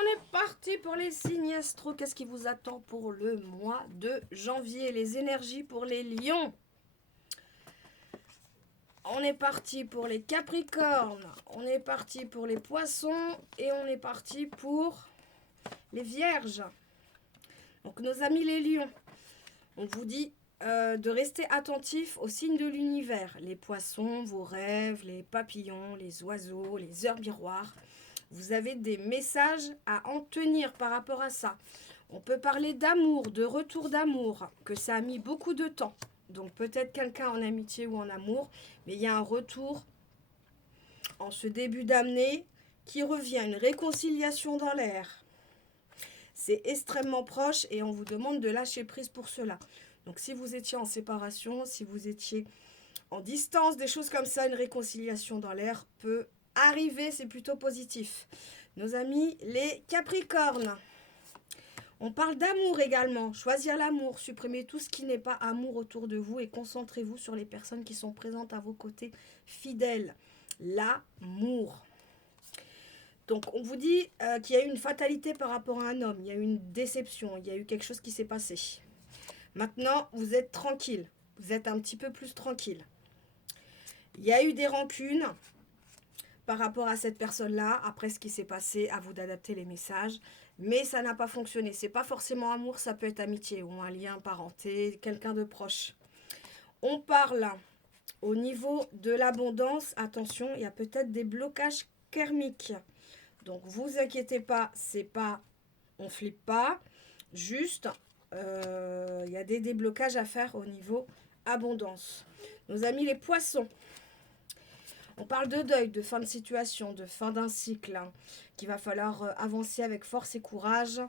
On est parti pour les signes astro. Qu'est-ce qui vous attend pour le mois de janvier? Les énergies pour les lions. On est parti pour les capricornes. On est parti pour les poissons. Et on est parti pour les vierges. Donc nos amis les lions. On vous dit de rester attentif aux signes de l'univers. Les poissons, vos rêves, les papillons, les oiseaux, les heures miroirs. Vous avez des messages à en tenir par rapport à ça. On peut parler d'amour, de retour d'amour, que ça a mis beaucoup de temps. Donc peut-être quelqu'un en amitié ou en amour, mais il y a un retour en ce début d'année qui revient, une réconciliation dans l'air. C'est extrêmement proche et on vous demande de lâcher prise pour cela. Donc si vous étiez en séparation, si vous étiez en distance, des choses comme ça, une réconciliation dans l'air peut arriver, c'est plutôt positif. Nos amis les capricornes. On parle d'amour également. Choisir l'amour, supprimer tout ce qui n'est pas amour autour de vous et concentrez-vous sur les personnes qui sont présentes à vos côtés, fidèles. L'amour. Donc on vous dit qu'il y a eu une fatalité par rapport à un homme, il y a eu une déception, il y a eu quelque chose qui s'est passé. Maintenant, vous êtes tranquille, vous êtes un petit peu plus tranquille. Il y a eu des rancunes par rapport à cette personne-là, après ce qui s'est passé, à vous d'adapter les messages, mais ça n'a pas fonctionné. C'est pas forcément amour, ça peut être amitié ou un lien parenté, quelqu'un de proche. On parle au niveau de l'abondance, attention, il y a peut-être des blocages karmiques. Donc vous inquiétez pas, c'est pas, on flippe pas, juste il y a des déblocages à faire au niveau abondance. Nos amis les poissons. On parle de deuil, de fin de situation, de fin d'un cycle, hein, qu'il va falloir avancer avec force et courage.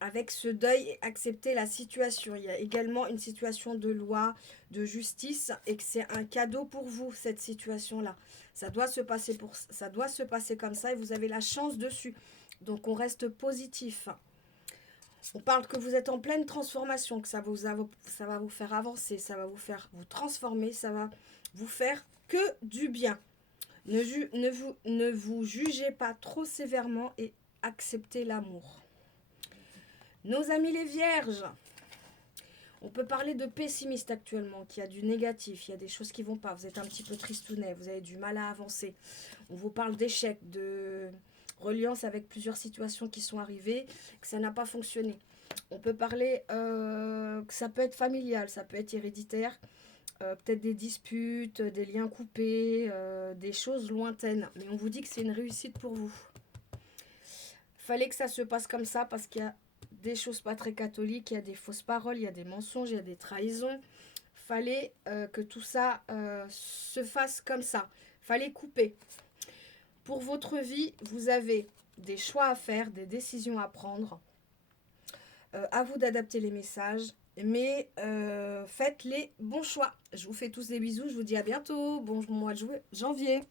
Avec ce deuil et accepter la situation. Il y a également une situation de loi, de justice et que c'est un cadeau pour vous, cette situation-là. Ça doit se passer comme ça et vous avez la chance dessus. Donc on reste positif. On parle que vous êtes en pleine transformation, que ça va vous faire avancer, ça va vous faire vous transformer, ça va vous faire que du bien. Ne vous jugez pas trop sévèrement et acceptez l'amour. Nos amis les vierges, on peut parler de pessimiste actuellement, qu'il y a du négatif, il y a des choses qui ne vont pas, vous êtes un petit peu tristounet, vous avez du mal à avancer. On vous parle d'échec, de reliance avec plusieurs situations qui sont arrivées, que ça n'a pas fonctionné. On peut parler que ça peut être familial, ça peut être héréditaire, peut-être des disputes, des liens coupés, des choses lointaines. Mais on vous dit que c'est une réussite pour vous. Fallait que ça se passe comme ça parce qu'il y a des choses pas très catholiques, il y a des fausses paroles, il y a des mensonges, il y a des trahisons. Fallait que tout ça se fasse comme ça. Fallait couper. Pour votre vie, vous avez des choix à faire, des décisions à prendre. À vous d'adapter les messages, mais faites les bons choix. Je vous fais tous des bisous, je vous dis à bientôt. Bon mois de janvier.